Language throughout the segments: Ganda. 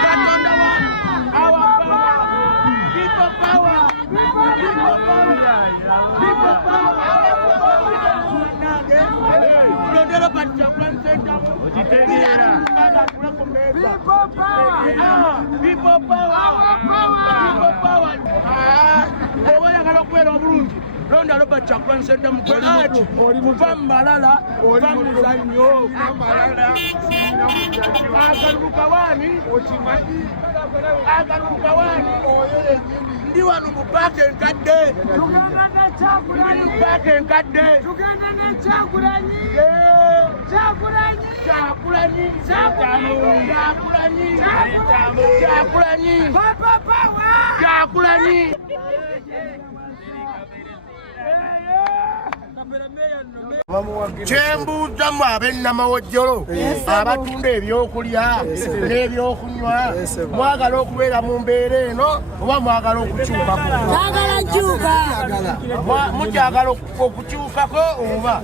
Katonda wa our power, people power, people power. Kulondera kati kwanzenda people power. Oyagala okubeera obulungi londa Robert Kyagulanyi Ssentamu ati muva mu malala va mu muzannyo agalulukawaani ndi wano mu paaka enkadde Kyagulanyi kyembuuzamu ab'ennamawojjolo abatunda ebyokulya n'ebyokunywa mwagala okubeera mu mbeera eno oba mwagala okukyukako? Mukyagala okukyukako oba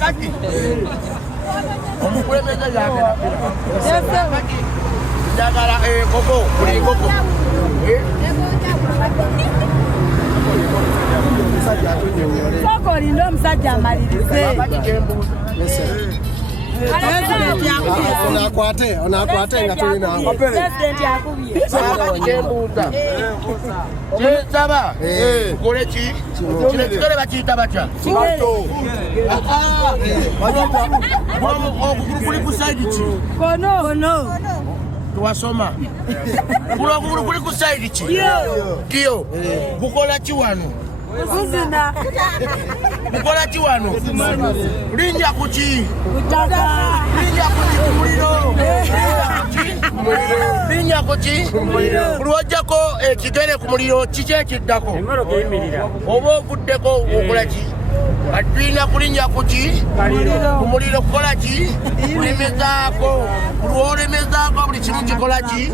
kati omukulembeze njagala enkoko buli nkoko Soko lindo omusajja amalirize. Onakwate nga tulina President yakubye. kyensaba kole ki kino ekikole bakiyita batya okugulu kuli ku saidi ki Kono. twasoma kuno okugulu kuli ku saidi ki kiyo bukola ki wano Kuzina. bukola ki wano linnya ku ki Kutaka. linnya ku ki ku muliro linnya ku ki lwojjako ekigere ku muliro kiki ekiddako oba ovuddeko okola ki tulina kulinnya ku ki ku muliro kukola ki kulemezaako lwolemezaako buli kimu kikola ki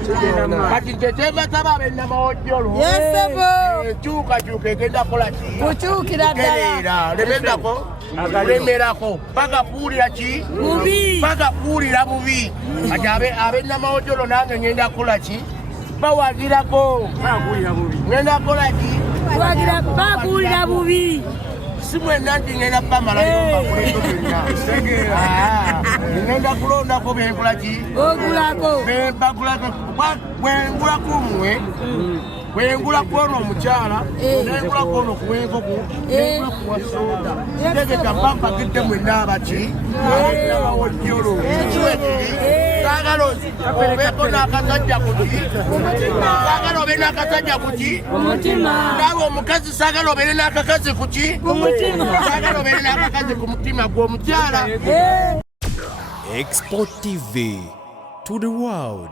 kati ntetembataba ab'ennamawojjolo ekyukakyuka egenda kukola ki Kukyukira ddala. kereera lemezako kulemerako paka kuwulira ki paka kuwulira bubi kati ab'ennamawojjolo nange ngenda kukola ki bawagirako ngenda kukola ki Bakuwulira bubi. si mwenna nti ngenda bamalayo mbakuleyo byonna ngenda kulondako benkola ki Ogulako. bwengulako mmwe bwengulako ono omukyala nengulako ono kuwenkoko nengula kuwa soda tegeka mba mpagidde mwenna abaki ab'ennamawojjolo kiwe kiri saagala obeeko n'akasajja ku ki saagala obe n'akasajja ku ki naawe omukazi saagala obeere n'akakazi ku ki saagala obeere n'akakazi ku mutima gwe omukyala. Export TV to the world.